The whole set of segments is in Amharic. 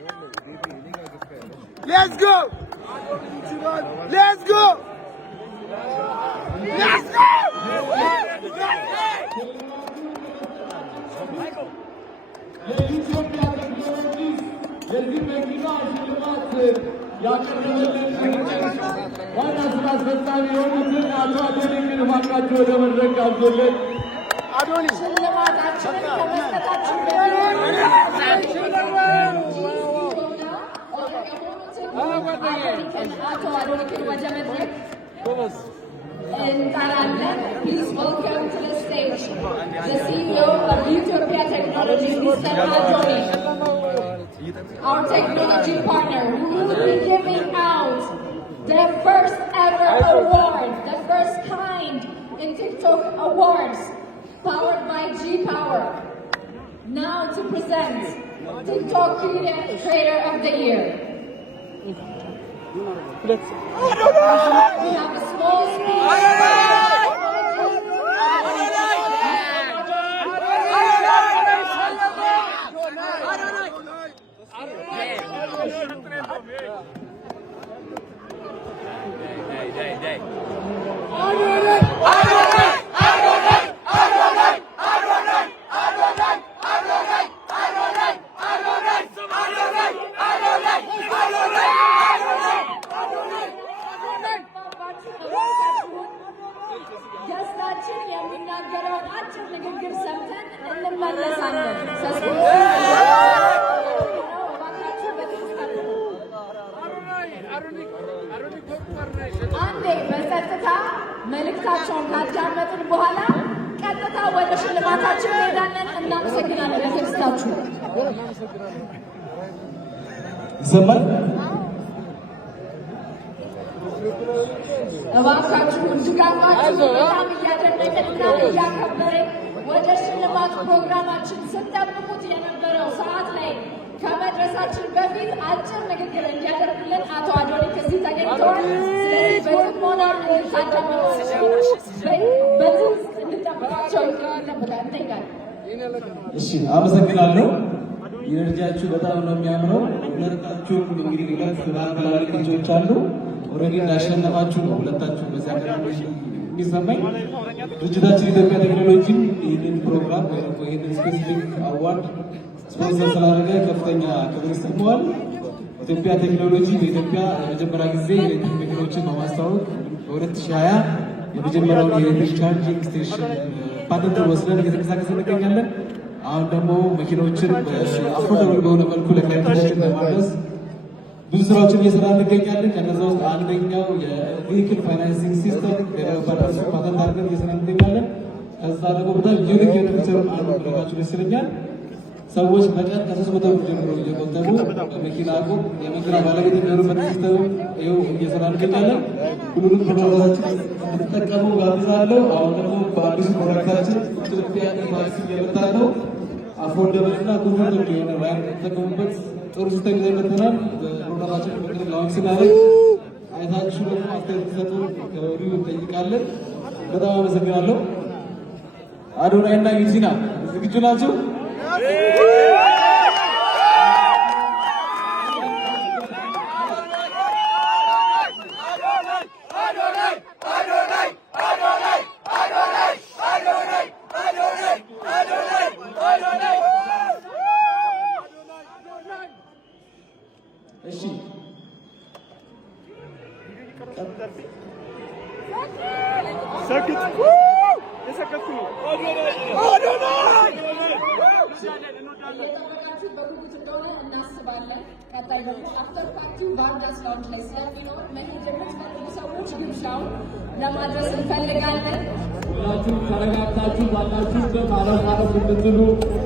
Let's go! Let's go! Let's go! Please welcome to the stage the CEO of Utopia Technologies, Mr. Adoni, our technology partner, who will be giving out the first ever award, the first kind in TikTok Awards, powered by G-Power. Now to present TikTok Creator of the Year. We have a small speech. አንዴ በጸጥታ መልእክታቸውን ካዳመጥን በኋላ ቀጥታ ወደ ሽልማታችን እንሄዳለን። እናመሰግናለን። ለቴክስታችሁ ይሰማል። እባካችሁ እንድጋባችሁ በጣም እያደነቅንና እያከበርን ወደ ሽልማት ፕሮግራማችን ስንጠብቁት የነበረው ሰዓት ላይ ከመድረሳችን በፊት አጭር ንግግር እንዲያደርጉልን አቶ አዶኒ ከዚህ ተገኝተዋል። ስለዚህ በጥሞና እንድጠብቃቸው እንጠይቃለን። እሺ፣ አመሰግናለሁ። ኢነርጂያችሁ በጣም ነው የሚያምረው። ሁለታችሁም እንግዲህ ሁለት ትላልቅ ልጆች አሉ። ኦልሬዲ እንዳሸነፋችሁ ነው ሁለታችሁ በዚያ የሚሰማኝ። ድርጅታችን ኢትዮጵያ ቴክኖሎጂም ይህንን ፕሮግራም ወይ ይህንን ስፔሲፊክ አዋርድ ስፖንሰር ስላደረገ ከፍተኛ ክብር ይሰማዋል። ኢትዮጵያ ቴክኖሎጂ በኢትዮጵያ የመጀመሪያ ጊዜ የኤሌክትሪክ መኪኖችን በማስተዋወቅ በ2020 የመጀመሪያውን የኤሌክትሪክ ቻርጂንግ ስቴሽን ፓተንት ወስደን እየተንቀሳቀስ እንገኛለን። አሁን ደግሞ መኪኖችን አፎርደብል በሆነ መልኩ ለክላይንቶቻችን ለማድረስ ብዙ ስራዎችን እየሰራ እንገኛለን። ከነዛ ውስጥ አንደኛው የቬሂክል ፋይናንሲንግ ሲስተም ፓተንት አድርገን እየሰራ እንገኛለን። ከዛ ደግሞ በጣም ዩኒክ የሆነ ፊቸሩን አንዱ ብለጋችሁ ደስ ይለኛል። ሰዎች በቀን ከ300 ብር ጀምሮ እየቆጠቡ መኪና አቁም የመኪና ባለቤት የሚሆኑበት ሲስተም ይኸው እየሰራ እንገኛለን። ሁሉንም ፕሮግራማችን እንድትጠቀሙ ጋብዛለሁ። አሁን ደግሞ በአዲሱ ፕሮዳክታችን ኢትዮጵያ ታክሲ እየመጣ ነው። አፎርደብል እና ኮምፎርታብል የሆነ ራይድ ተጠቀሙበት። ጥሩ ሲስተም ይዘን መጥተናል። በፕሮግራማችን ምክር ላውንች ስናደርግ አይታችሁ ደግሞ አስተያየት ትሰጡ ከወዲሁ እንጠይቃለን። በጣም አመሰግናለሁ። አዶናይ እና ዩዚና ዝግጁ ናቸው? እሺ እየጠበቃችሁ በጉጉት እንደሆነ እናስባለን። ቀጣይ ደግሞ አፍተር ፓርቲ በአንዳስ ላውንጅ ላይ ስለሚኖር መሄድ የምትፈልጉ ሰዎች ግብዣውን ለማድረስ እንፈልጋለን። ሁላችሁም ተረጋግታችሁ ባላችሁበት አረፍ አረፍ እንድትሉ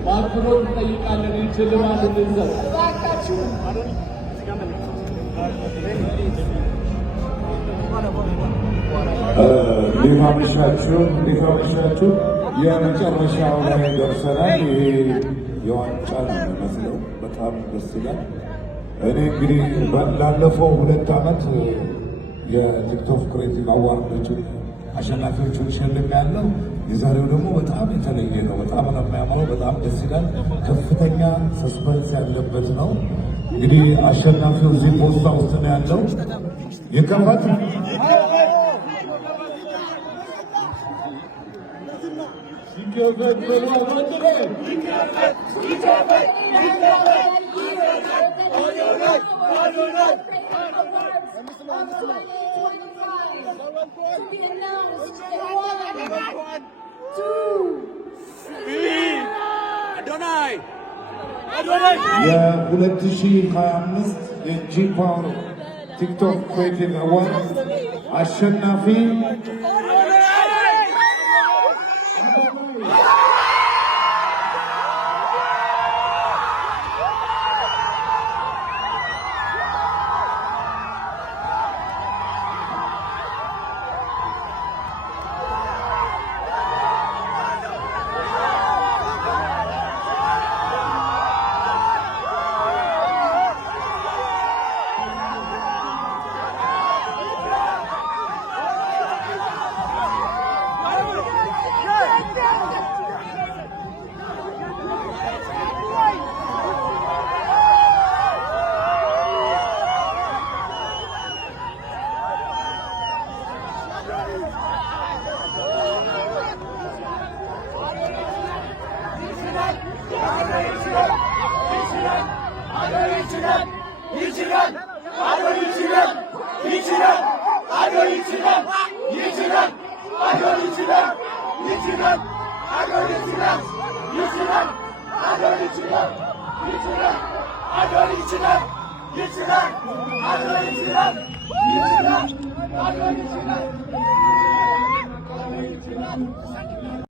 በአክብሮት እንጠይቃለን። ይህን ሽልማት እንድንሰጥ እባካችሁ እንዴት አመሻችሁ። የመጨረሻው ላይ ደርሰናል። ይሄ የዋንጫ ነው የሚመስለው። በጣም ደስ ይላል። እኔ እንግዲህ ላለፈው 2 ዓመት የቲክቶክ ክሬቲቭ አዋርዶችን አሸናፊዎቹን ሸልሜያለሁ። የዛሬው ደግሞ በጣም የተለየ ነው። በጣም ነው የሚያምረው። በጣም ደስ ይላል። ከፍተኛ ሰስፐንስ ያለበት ነው። እንግዲህ አሸናፊው እዚህ ፖስታ ውስጥ ነው ያለው። ይከፈት። የ2025 የጂ ፓወር ቲክቶክ ክሬቲቭ አዋርድ አሸናፊ Thank you.